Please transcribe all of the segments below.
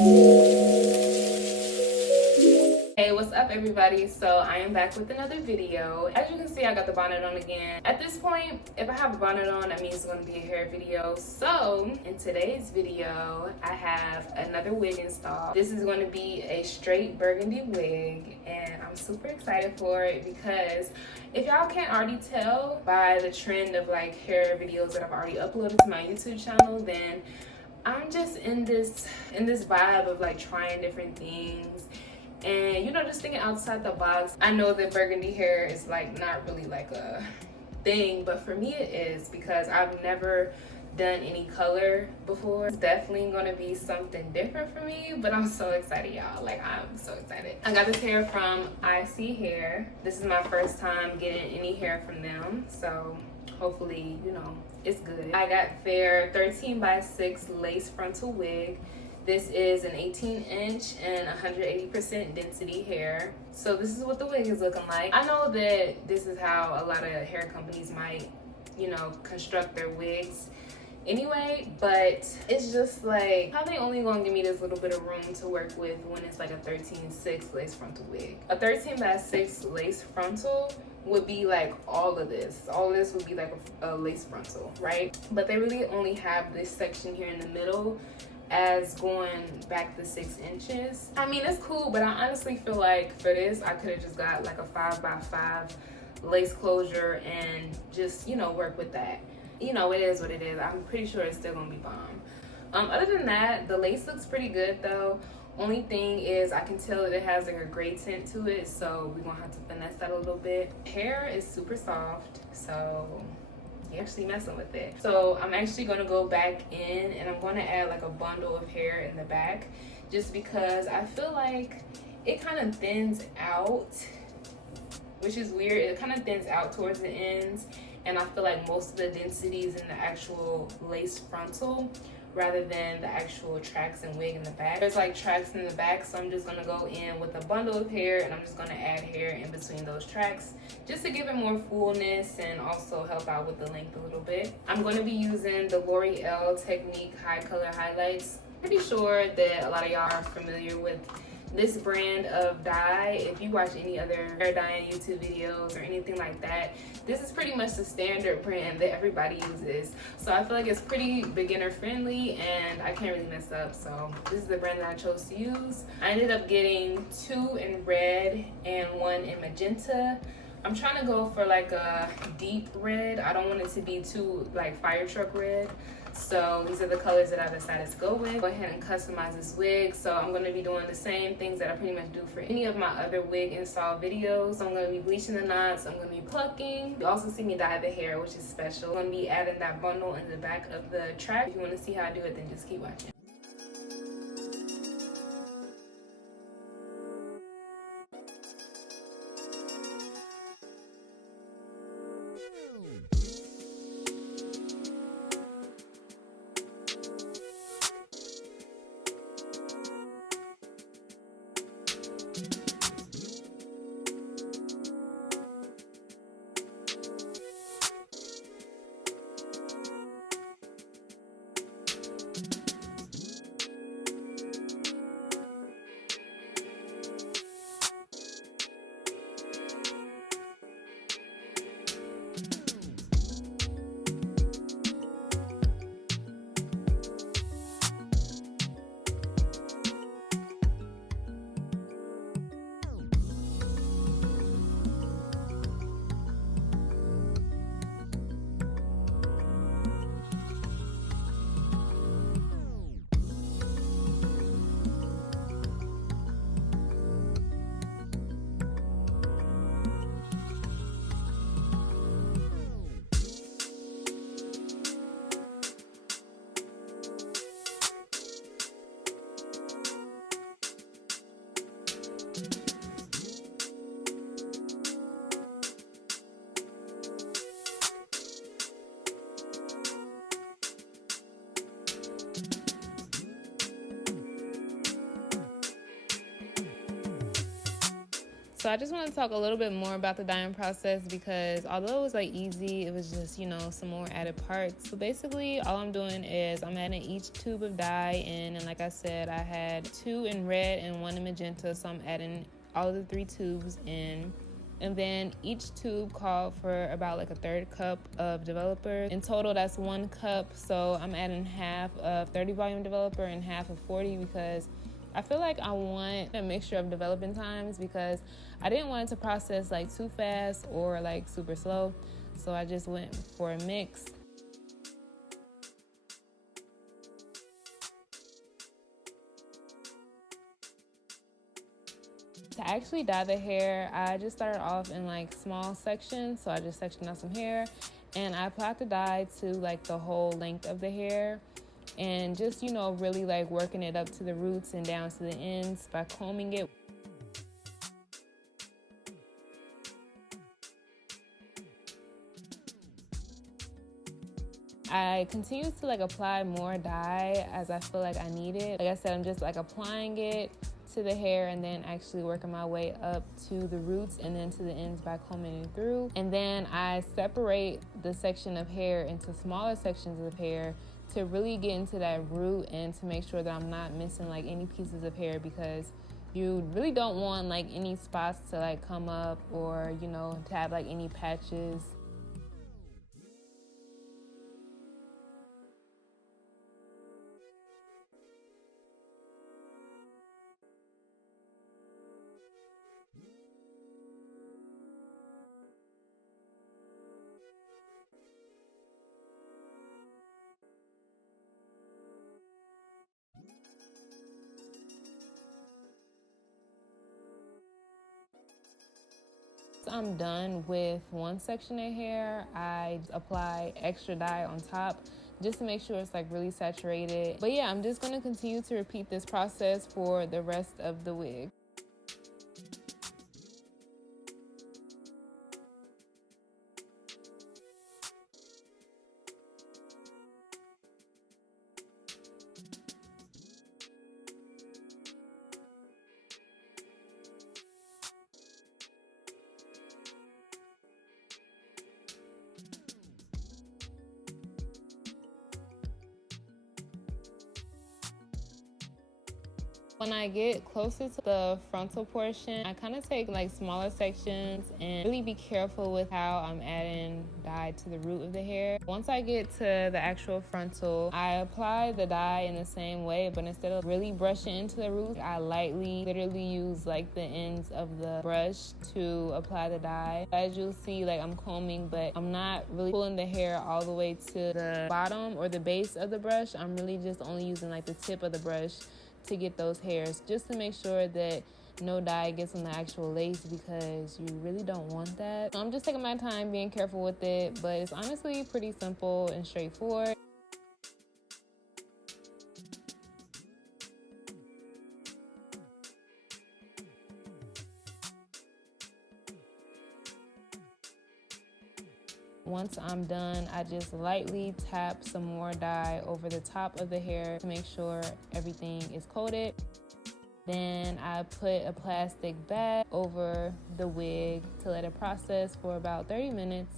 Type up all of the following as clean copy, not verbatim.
Hey, what's up everybody? So I am back with another video. As you can see, I got the bonnet on again. At this point, if I have a bonnet on, that means it's going to be a hair video. So in today's video, I have another wig installed. This is going to be a straight burgundy wig, and I'm super excited for it because if y'all can't already tell by the trend of like hair videos that I've already uploaded to my YouTube channel, then I'm just in this vibe of like trying different things and, you know, just thinking outside the box. I know that burgundy hair is like not really like a thing, but for me it is because I've never done any color before. It's definitely gonna be something different for me, but I'm so excited, y'all. Like, I'm so excited. I got this hair from IC Hair. This is my first time getting any hair from them, so hopefully, you know, it's good. I got their 13x6 lace frontal wig. This is an 18-inch and 180% density hair. So this is what the wig is looking like. I know that this is how a lot of hair companies might, you know, construct their wigs anyway, but it's just like, how they only gonna give me this little bit of room to work with when it's like a 13-6 lace frontal wig. A 13x6 lace frontal would be like all of this. All of this would be like a lace frontal, right? But they really only have this section here in the middle as going back the 6 inches. I mean, it's cool, but I honestly feel like for this, I could have just got like a 5x5 lace closure and just, you know, work with that. You know, it is what it is. I'm pretty sure it's still gonna be bomb. Other than that, the lace looks pretty good though. Only thing is I can tell that it has like a gray tint to it, so we're gonna have to finesse that a little bit. Hair is super soft, so you're actually messing with it. So I'm actually gonna go back in and I'm gonna add like a bundle of hair in the back, just because I feel like it kind of thins out, which is weird. It kind of thins out towards the ends, and I feel like most of the density is in the actual lace frontal rather than the actual tracks and wig in the back. There's like tracks in the back, so I'm just gonna go in with a bundle of hair and I'm just gonna add hair in between those tracks just to give it more fullness and also help out with the length a little bit. I'm gonna be using the L'Oreal Technique High Color Highlights. Pretty sure that a lot of y'all are familiar with this brand of dye. If you watch any other hair dyeing YouTube videos or anything like that, this is pretty much the standard brand that everybody uses. So I feel like it's pretty beginner friendly and I can't really mess up. So this is the brand that I chose to use. I ended up getting 2 in red and 1 in magenta. I'm trying to go for like a deep red. I don't want it to be too like fire truck red. So these are the colors that I decided to go with. Go ahead and customize this wig. So I'm going to be doing the same things that I pretty much do for any of my other wig install videos. So I'm going to be bleaching the knots. I'm going to be plucking. You also see me dye the hair, which is special. I'm going to be adding that bundle in the back of the track. If you want to see how I do it, then just keep watching. So I just want to talk a little bit more about the dyeing process because although it was like easy, it was just, you know, some more added parts. So basically all I'm doing is I'm adding each tube of dye in, and like I said, I had 2 in red and 1 in magenta, so I'm adding all of the 3 tubes in. And then each tube called for about like a 1/3 cup of developer. In total, that's 1 cup. So I'm adding half of 30 volume developer and half of 40 because I feel like I want a mixture of developing times because I didn't want it to process like too fast or like super slow. So I just went for a mix. To actually dye the hair, I just started off in like small sections. So I just sectioned out some hair and I applied the dye to like the whole length of the hair and just, you know, really like working it up to the roots and down to the ends by combing it. I continue to like apply more dye as I feel like I need it. Like I said, I'm just like applying it to the hair and then actually working my way up to the roots and then to the ends by combing it through. And then I separate the section of hair into smaller sections of hair to really get into that root and to make sure that I'm not missing like any pieces of hair because you really don't want like any spots to like come up or, you know, to have like any patches. I'm done with one section of hair. I apply extra dye on top just to make sure it's like really saturated. But yeah, I'm just gonna continue to repeat this process for the rest of the wig. When I get closer to the frontal portion, I kind of take like smaller sections and really be careful with how I'm adding dye to the root of the hair. Once I get to the actual frontal, I apply the dye in the same way, but instead of really brushing into the root, I lightly literally use like the ends of the brush to apply the dye. As you'll see, like I'm combing, but I'm not really pulling the hair all the way to the bottom or the base of the brush. I'm really just only using like the tip of the brush to get those hairs, just to make sure that no dye gets on the actual lace because you really don't want that. So I'm just taking my time being careful with it, but it's honestly pretty simple and straightforward. Once I'm done, I just lightly tap some more dye over the top of the hair to make sure everything is coated. Then I put a plastic bag over the wig to let it process for about 30 minutes.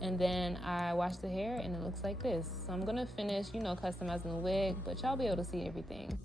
And then I wash the hair and it looks like this. So I'm gonna finish, you know, customizing the wig, but y'all be able to see everything.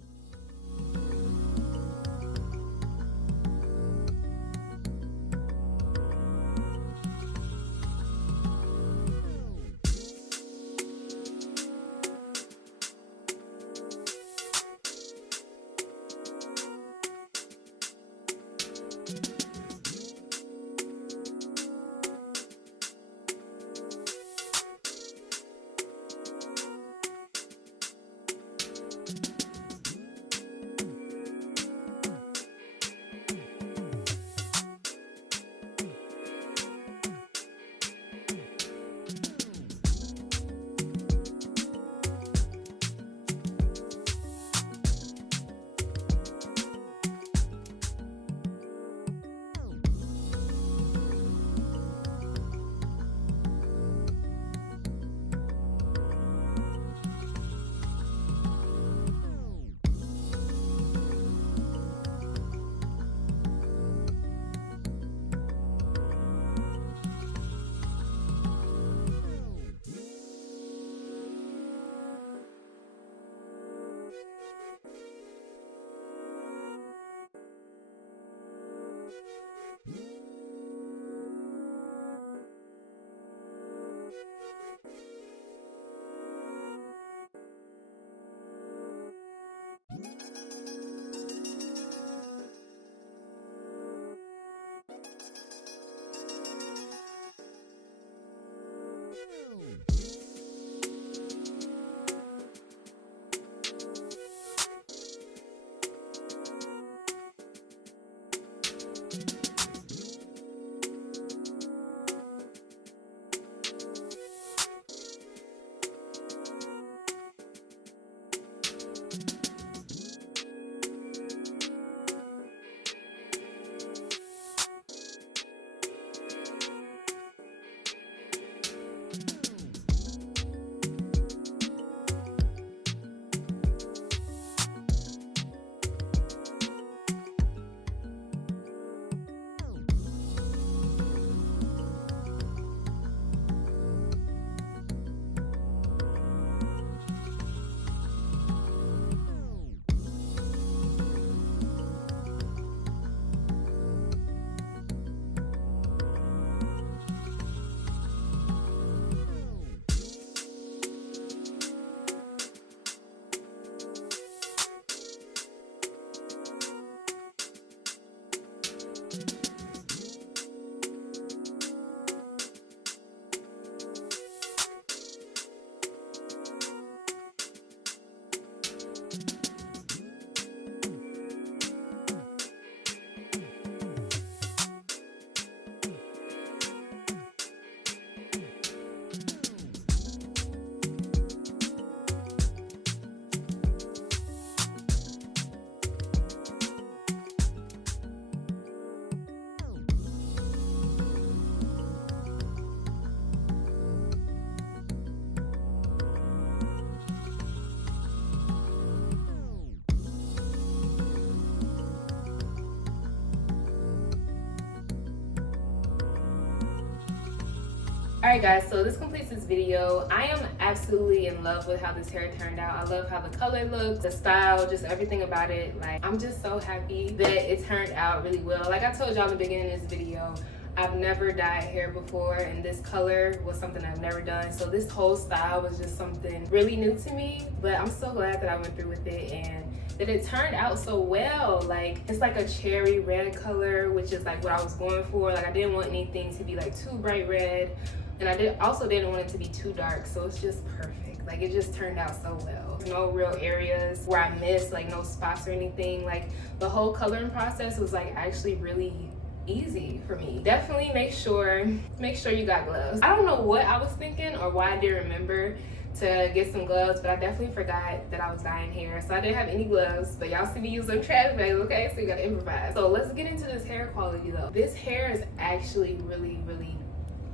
Alright guys, so this completes this video. I am absolutely in love with how this hair turned out. I love how the color looks, the style, just everything about it. Like, I'm just so happy that it turned out really well. Like I told y'all in the beginning of this video, I've never dyed hair before, and this color was something I've never done. So this whole style was just something really new to me, but I'm so glad that I went through with it and that it turned out so well. Like, it's like a cherry red color, which is like what I was going for. Like, I didn't want anything to be like too bright red, and I also didn't want it to be too dark, so it's just perfect. Like, it just turned out so well. No real areas where I missed, like no spots or anything. Like, the whole coloring process was like actually really easy for me. Definitely make sure you got gloves. I don't know what I was thinking or why I didn't remember to get some gloves, but I definitely forgot that I was dyeing hair, so I didn't have any gloves. But y'all see me using trash bags, okay? So you gotta improvise. So let's get into this hair quality though. This hair is actually really,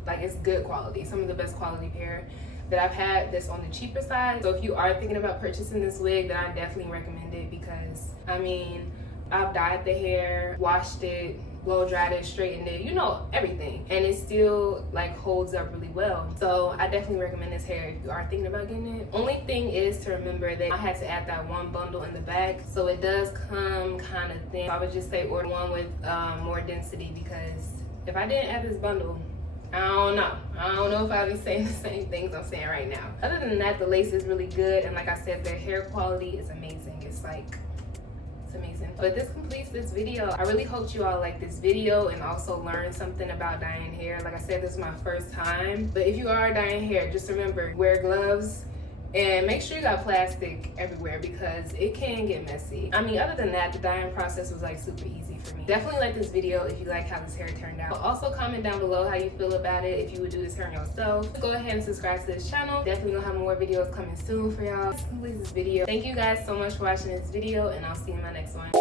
like, it's good quality. Some of the best quality hair that I've had that's on the cheaper side. So if you are thinking about purchasing this wig, then I definitely recommend it, because I mean, I've dyed the hair, washed it, blow dried it, straightened it, you know, everything, and it still like holds up really well. So I definitely recommend this hair if you are thinking about getting it. Only thing is to remember that I had to add that one bundle in the back, so it does come kind of thin. So I would just say order one with more density, because if I didn't add this bundle, I don't know if I'll be saying the same things I'm saying right now. Other than that, the lace is really good, and like I said, the hair quality is amazing. It's like, it's amazing. But this completes this video. I really hope you all like this video and also learn something about dyeing hair. Like I said, this is my first time, but if you are dyeing hair, just remember, wear gloves and make sure you got plastic everywhere, because it can get messy. I mean, other than that, the dyeing process was like super easy for me. Definitely like this video if you like how this hair turned out. Also comment down below how you feel about it, if you would do this hair on yourself. Go ahead and subscribe to this channel. Definitely gonna have more videos coming soon for y'all. This completes this video. Thank you guys so much for watching this video, and I'll see you in my next one.